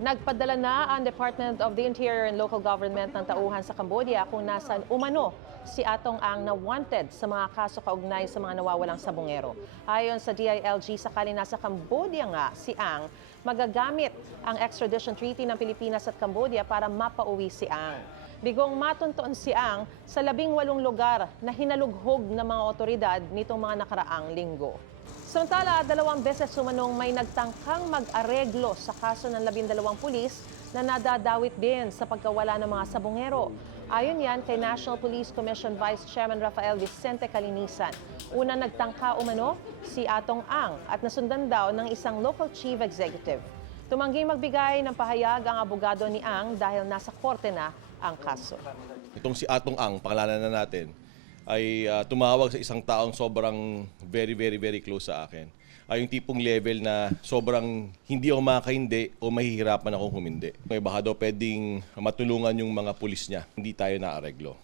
Nagpadala na ang Department of the Interior and Local Government ng tauhan sa Cambodia kung nasaan umano si Atong Ang na wanted sa mga kaso kaugnay sa mga nawawalang sabongero. Ayon sa DILG, sakali nasa Cambodia nga si Ang, magagamit ang extradition treaty ng Pilipinas at Cambodia para mapauwi si Ang. Bigong matuntuon si Ang sa 18 lugar na hinalughog ng mga otoridad nitong mga nakaraang linggo. Samantala, 2 beses sumanong may nagtangkang mag-areglo sa kaso ng 12 pulis na nadadawit din sa pagkawala ng mga sabongero. Ayon yan kay National Police Commission Vice Chairman Rafael Vicente Calinisan. Una nagtangka umano si Atong Ang at nasundan daw ng isang local chief executive. Tumangging magbigay ng pahayag ang abogado ni Ang dahil nasa korte na ang kaso. Itong si Atong Ang, pangalanan na natin, ay tumawag sa isang taong sobrang very close sa akin. Ay yung tipong level na sobrang hindi ako makakaindi o mahihirapan akong humindi. May baka daw pwedeng matulungan yung mga pulis niya. Hindi tayo naareglo.